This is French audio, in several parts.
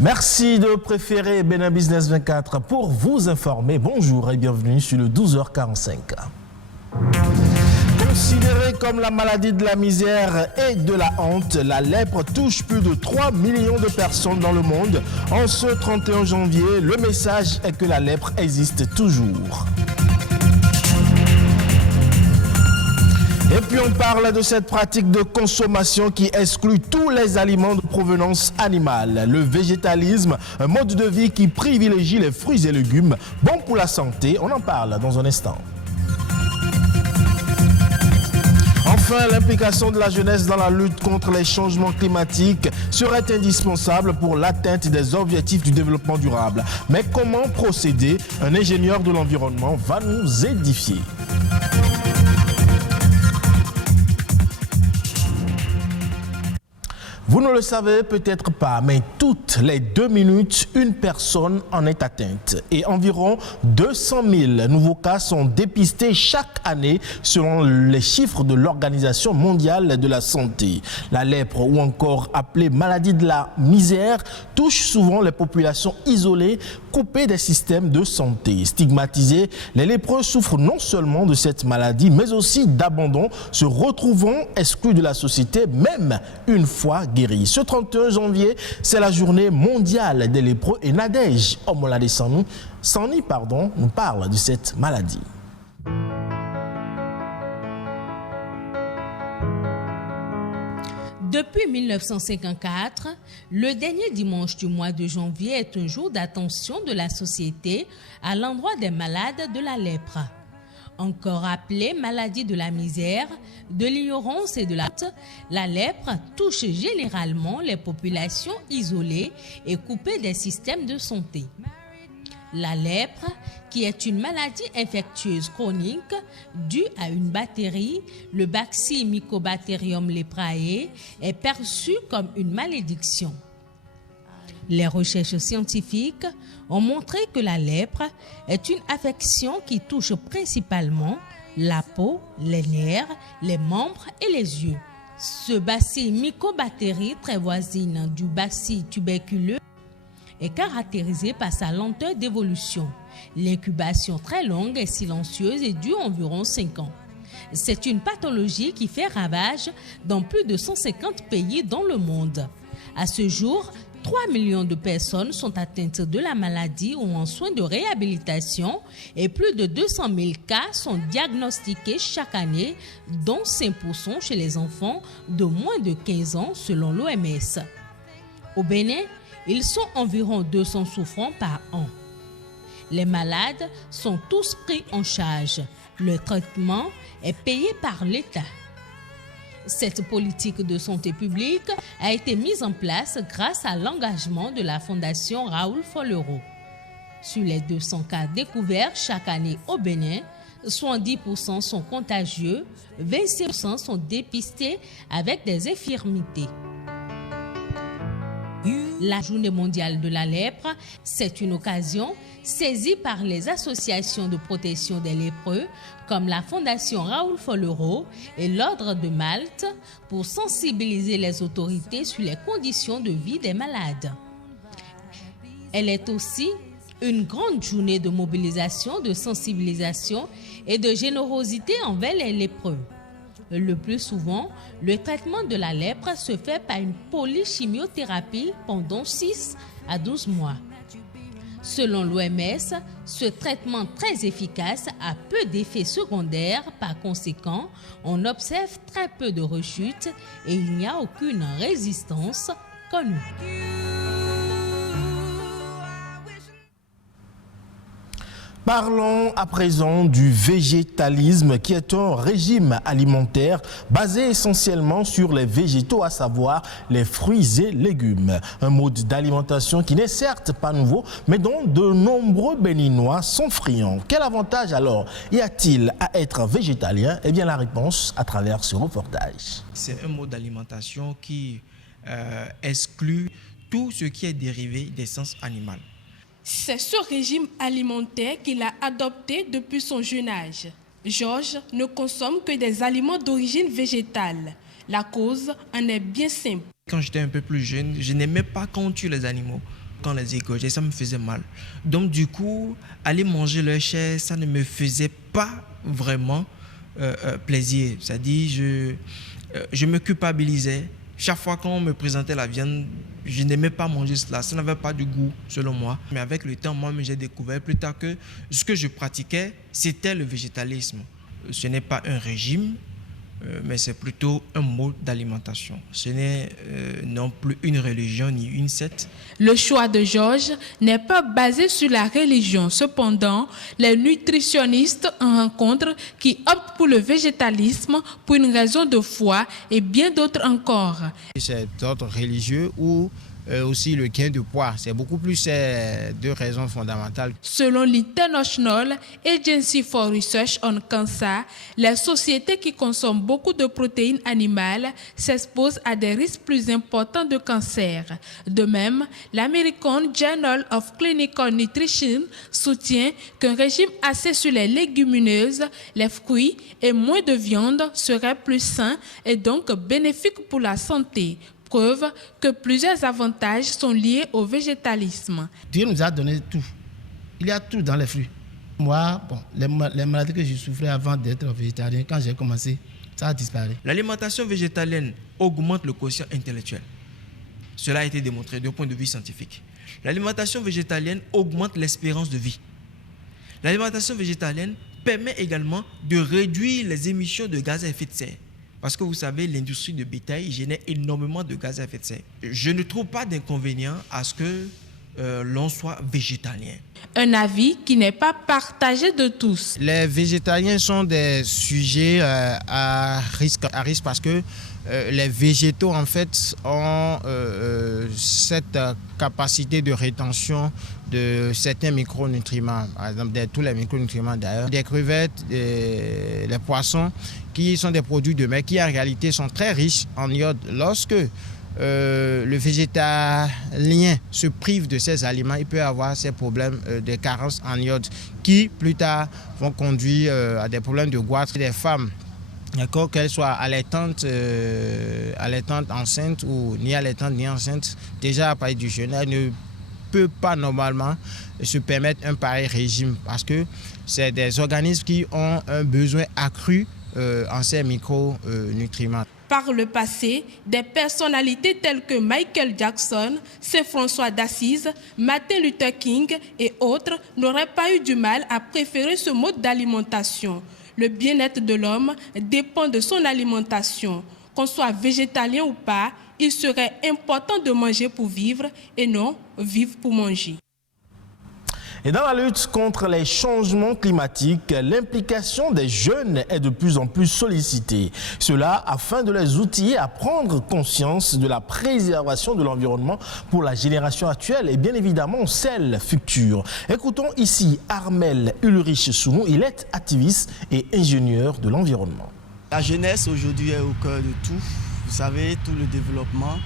Merci de préférer Bénin Business 24 pour vous informer. Bonjour et bienvenue sur le 12h45. Considérée comme la maladie de la misère et de la honte, la lèpre touche plus de 3 millions de personnes dans le monde. En ce 31 janvier, le message est que la lèpre existe toujours. Et puis on parle de cette pratique de consommation qui exclut tous les aliments de provenance animale. Le végétalisme, un mode de vie qui privilégie les fruits et légumes, bon pour la santé. On en parle dans un instant. Enfin, l'implication de la jeunesse dans la lutte contre les changements climatiques serait indispensable pour l'atteinte des objectifs du développement durable. Mais comment procéder? Un ingénieur de l'environnement va nous édifier. Vous ne le savez peut-être pas, mais toutes les 2 minutes, une personne en est atteinte. Et environ 200 000 nouveaux cas sont dépistés chaque année selon les chiffres de l'Organisation mondiale de la santé. La lèpre, ou encore appelée maladie de la misère, touche souvent les populations isolées, coupées des systèmes de santé. Stigmatisés, les lépreux souffrent non seulement de cette maladie, mais aussi d'abandon, se retrouvant exclus de la société, même une fois guéris. Ce 31 janvier, c'est la journée mondiale des lépreux et Nadège Omolade Sani nous parle de cette maladie. Depuis 1954, le dernier dimanche du mois de janvier est un jour d'attention de la société à l'endroit des malades de la lèpre. Encore appelée maladie de la misère, de l'ignorance et de la honte, la lèpre touche généralement les populations isolées et coupées des systèmes de santé. La lèpre, qui est une maladie infectieuse chronique due à une bactérie, le Bacille Mycobacterium leprae, est perçue comme une malédiction. Les recherches scientifiques ont montré que la lèpre est une affection qui touche principalement la peau, les nerfs, les membres et les yeux. Ce bacille mycobactérie, très voisine du bacille tuberculeux, est caractérisé par sa lenteur d'évolution. L'incubation très longue et silencieuse et dure environ 5 ans. C'est une pathologie qui fait ravage dans plus de 150 pays dans le monde. À ce jour, 3 millions de personnes sont atteintes de la maladie ou en soins de réhabilitation et plus de 200 000 cas sont diagnostiqués chaque année, dont 5% chez les enfants de moins de 15 ans selon l'OMS. Au Bénin, ils sont environ 200 souffrants par an. Les malades sont tous pris en charge. Le traitement est payé par l'État. Cette politique de santé publique a été mise en place grâce à l'engagement de la Fondation Raoul Follereau. Sur les 200 cas découverts chaque année au Bénin, 70% sont contagieux, 26% sont dépistés avec des infirmités. La Journée mondiale de la lèpre, c'est une occasion saisie par les associations de protection des lépreux comme la Fondation Raoul Follereau et l'Ordre de Malte pour sensibiliser les autorités sur les conditions de vie des malades. Elle est aussi une grande journée de mobilisation, de sensibilisation et de générosité envers les lépreux. Le plus souvent, le traitement de la lèpre se fait par une polychimiothérapie pendant 6 à 12 mois. Selon l'OMS, ce traitement très efficace a peu d'effets secondaires. Par conséquent, on observe très peu de rechutes et il n'y a aucune résistance connue. Parlons à présent du végétalisme qui est un régime alimentaire basé essentiellement sur les végétaux, à savoir les fruits et légumes. Un mode d'alimentation qui n'est certes pas nouveau, mais dont de nombreux Béninois sont friands. Quel avantage alors y a-t-il à être végétalien? Eh bien la réponse à travers ce reportage. C'est un mode d'alimentation qui exclut tout ce qui est dérivé d'essence animale. C'est ce régime alimentaire qu'il a adopté depuis son jeune âge. Georges ne consomme que des aliments d'origine végétale. La cause en est bien simple. Quand j'étais un peu plus jeune, je n'aimais pas quand on tue les animaux quand les égorgeaient, ça me faisait mal. Donc du coup, aller manger leur chair, ça ne me faisait pas vraiment plaisir. C'est-à-dire, je me culpabilisais. Chaque fois qu'on me présentait la viande, je n'aimais pas manger cela. Ça n'avait pas de goût, selon moi. Mais avec le temps, moi, j'ai découvert plus tard que ce que je pratiquais, c'était le végétalisme. Ce n'est pas un régime, mais c'est plutôt un mode d'alimentation. Ce n'est non plus une religion ni une secte. Le choix de Georges n'est pas basé sur la religion. Cependant, les nutritionnistes en rencontrent qui optent pour le végétalisme pour une raison de foi et bien d'autres encore. C'est d'ordre religieux ou aussi le gain de poids. C'est beaucoup plus ces deux raisons fondamentales. Selon l'International Agency for Research on Cancer, les sociétés qui consomment beaucoup de protéines animales s'exposent à des risques plus importants de cancer. De même, l'American Journal of Clinical Nutrition soutient qu'un régime axé sur les légumineuses, les fruits et moins de viande serait plus sain et donc bénéfique pour la santé. Preuve que plusieurs avantages sont liés au végétalisme. Dieu nous a donné tout. Il y a tout dans les fruits. Moi, les maladies que je souffrais avant d'être végétarien, quand j'ai commencé, ça a disparu. L'alimentation végétalienne augmente le quotient intellectuel. Cela a été démontré d'un point de vue scientifique. L'alimentation végétalienne augmente l'espérance de vie. L'alimentation végétalienne permet également de réduire les émissions de gaz à effet de serre. Parce que vous savez, l'industrie de bétail génère énormément de gaz à effet de serre. Je ne trouve pas d'inconvénient à ce que l'on soit végétalien. Un avis qui n'est pas partagé de tous. Les végétaliens sont des sujets à risque parce que les végétaux en fait ont cette capacité de rétention de certains micronutriments, par exemple tous les micronutriments d'ailleurs, des crevettes, les poissons qui sont des produits de mer qui en réalité sont très riches en iode. Lorsque le végétalien se prive de ces aliments, il peut avoir ces problèmes de carence en iode qui plus tard vont conduire à des problèmes de goitre. Les femmes, d'accord, qu'elles soient allaitantes, enceintes ou ni allaitantes ni enceintes, déjà à partir du jeûne, elles ne peuvent pas normalement se permettre un pareil régime parce que c'est des organismes qui ont un besoin accru en ces micronutriments. Par le passé, des personnalités telles que Michael Jackson, Saint François d'Assise, Martin Luther King et autres n'auraient pas eu du mal à préférer ce mode d'alimentation. Le bien-être de l'homme dépend de son alimentation. Qu'on soit végétalien ou pas, il serait important de manger pour vivre et non vivre pour manger. Et dans la lutte contre les changements climatiques, l'implication des jeunes est de plus en plus sollicitée. Cela afin de les outiller à prendre conscience de la préservation de l'environnement pour la génération actuelle et bien évidemment celle future. Écoutons ici Armel Ulrich Sounou, il est activiste et ingénieur de l'environnement. La jeunesse aujourd'hui est au cœur de tout. Vous savez, tout le développement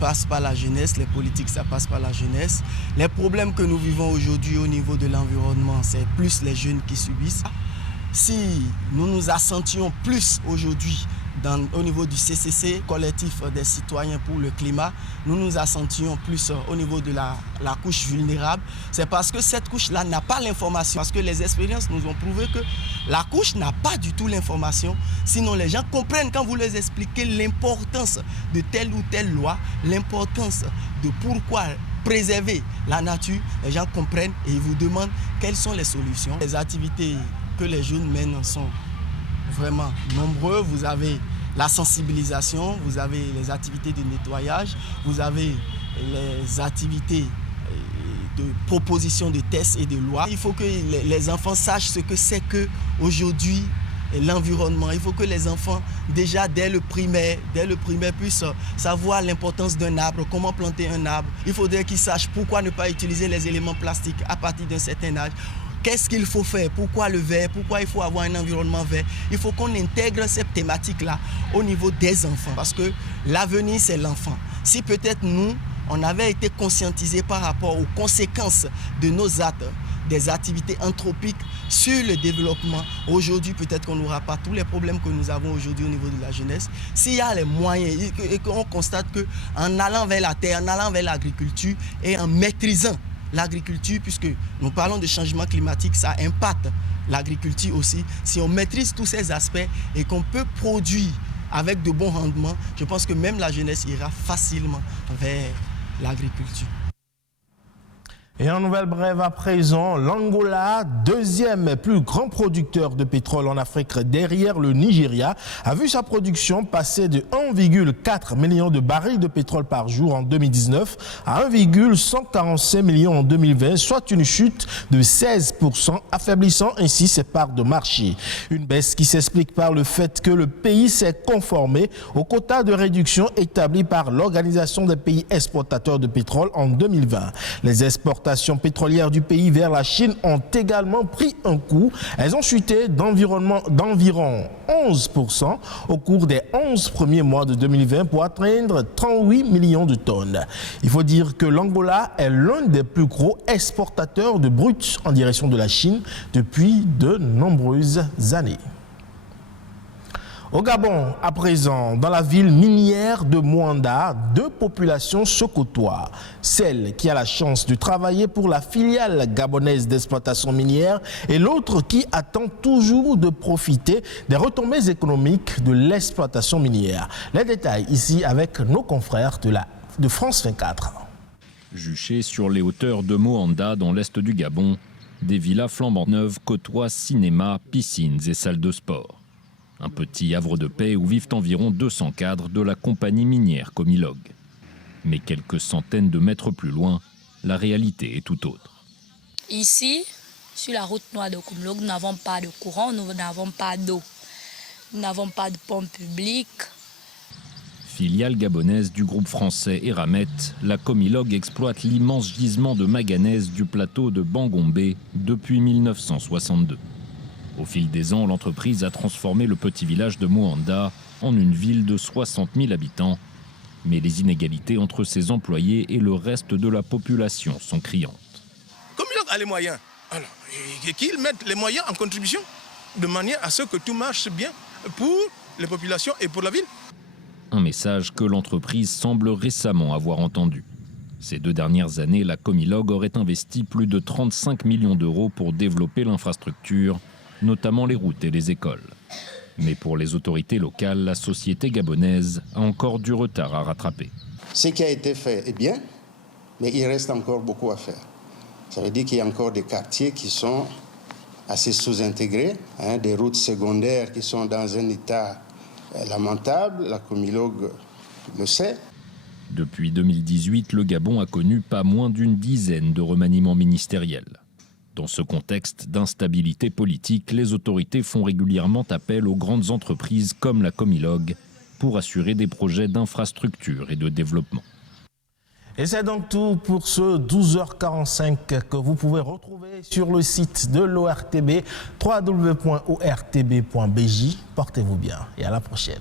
passe par la jeunesse, les politiques, ça passe par la jeunesse. Les problèmes que nous vivons aujourd'hui au niveau de l'environnement, c'est plus les jeunes qui subissent. Si nous nous assentions plus aujourd'hui au niveau du CCC, collectif des citoyens pour le climat, nous nous assentions plus au niveau de la couche vulnérable. C'est parce que cette couche-là n'a pas l'information. Parce que les expériences nous ont prouvé que la couche n'a pas du tout l'information. Sinon, les gens comprennent quand vous leur expliquez l'importance de telle ou telle loi, l'importance de pourquoi préserver la nature. Les gens comprennent et ils vous demandent quelles sont les solutions. Les activités que les jeunes mènent sont vraiment nombreux. Vous avez la sensibilisation, vous avez les activités de nettoyage, vous avez les activités de proposition de tests et de lois. Il faut que les enfants sachent ce que c'est qu'aujourd'hui l'environnement. Il faut que les enfants, déjà dès le primaire puissent savoir l'importance d'un arbre, comment planter un arbre. Il faudrait qu'ils sachent pourquoi ne pas utiliser les éléments plastiques à partir d'un certain âge. Qu'est-ce qu'il faut faire? Pourquoi le vert? Pourquoi il faut avoir un environnement vert? Il faut qu'on intègre cette thématique-là au niveau des enfants. Parce que l'avenir, c'est l'enfant. Si peut-être nous, on avait été conscientisés par rapport aux conséquences de nos actes, des activités anthropiques sur le développement. Aujourd'hui, peut-être qu'on n'aura pas tous les problèmes que nous avons aujourd'hui au niveau de la jeunesse. S'il y a les moyens et qu'on constate qu'en allant vers la terre, en allant vers l'agriculture et en maîtrisant l'agriculture, puisque nous parlons de changement climatique, ça impacte l'agriculture aussi. Si on maîtrise tous ces aspects et qu'on peut produire avec de bons rendements, je pense que même la jeunesse ira facilement vers l'agriculture. Et en nouvelle brève à présent, l'Angola, deuxième plus grand producteur de pétrole en Afrique derrière le Nigeria, a vu sa production passer de 1,4 million de barils de pétrole par jour en 2019 à 1,145 millions en 2020, soit une chute de 16%, affaiblissant ainsi ses parts de marché. Une baisse qui s'explique par le fait que le pays s'est conformé au quota de réduction établi par l'Organisation des pays exportateurs de pétrole en 2020. Les exportations pétrolières du pays vers la Chine ont également pris un coup. Elles ont chuté d'environ 11% au cours des 11 premiers mois de 2020 pour atteindre 38 millions de tonnes. Il faut dire que l'Angola est l'un des plus gros exportateurs de brut en direction de la Chine depuis de nombreuses années. Au Gabon, à présent, dans la ville minière de Moanda, deux populations se côtoient. Celle qui a la chance de travailler pour la filiale gabonaise d'exploitation minière et l'autre qui attend toujours de profiter des retombées économiques de l'exploitation minière. Les détails ici avec nos confrères de France 24. Juchées sur les hauteurs de Moanda dans l'est du Gabon, des villas flambant neuves côtoient cinéma, piscines et salles de sport. Un petit havre de paix où vivent environ 200 cadres de la compagnie minière Comilog. Mais quelques centaines de mètres plus loin, la réalité est tout autre. Ici, sur la route noire de Comilog, nous n'avons pas de courant, nous n'avons pas d'eau, nous n'avons pas de pompe publique. Filiale gabonaise du groupe français Eramet, la Comilog exploite l'immense gisement de manganèse du plateau de Bangombé depuis 1962. Au fil des ans, l'entreprise a transformé le petit village de Moanda en une ville de 60 000 habitants. Mais les inégalités entre ses employés et le reste de la population sont criantes. Comilog a les moyens. Alors, qu'ils mettent les moyens en contribution de manière à ce que tout marche bien pour les populations et pour la ville. Un message que l'entreprise semble récemment avoir entendu. Ces 2 dernières années, la Comilog aurait investi plus de 35 millions d'euros pour développer l'infrastructure, notamment les routes et les écoles. Mais pour les autorités locales, la société gabonaise a encore du retard à rattraper. Ce qui a été fait est bien, mais il reste encore beaucoup à faire. Ça veut dire qu'il y a encore des quartiers qui sont assez sous-intégrés, des routes secondaires qui sont dans un état lamentable, la Comilog le sait. Depuis 2018, le Gabon a connu pas moins d'une dizaine de remaniements ministériels. Dans ce contexte d'instabilité politique, les autorités font régulièrement appel aux grandes entreprises comme la Comilog pour assurer des projets d'infrastructure et de développement. Et c'est donc tout pour ce 12h45 que vous pouvez retrouver sur le site de l'ORTB, www.ortb.bj. Portez-vous bien et à la prochaine.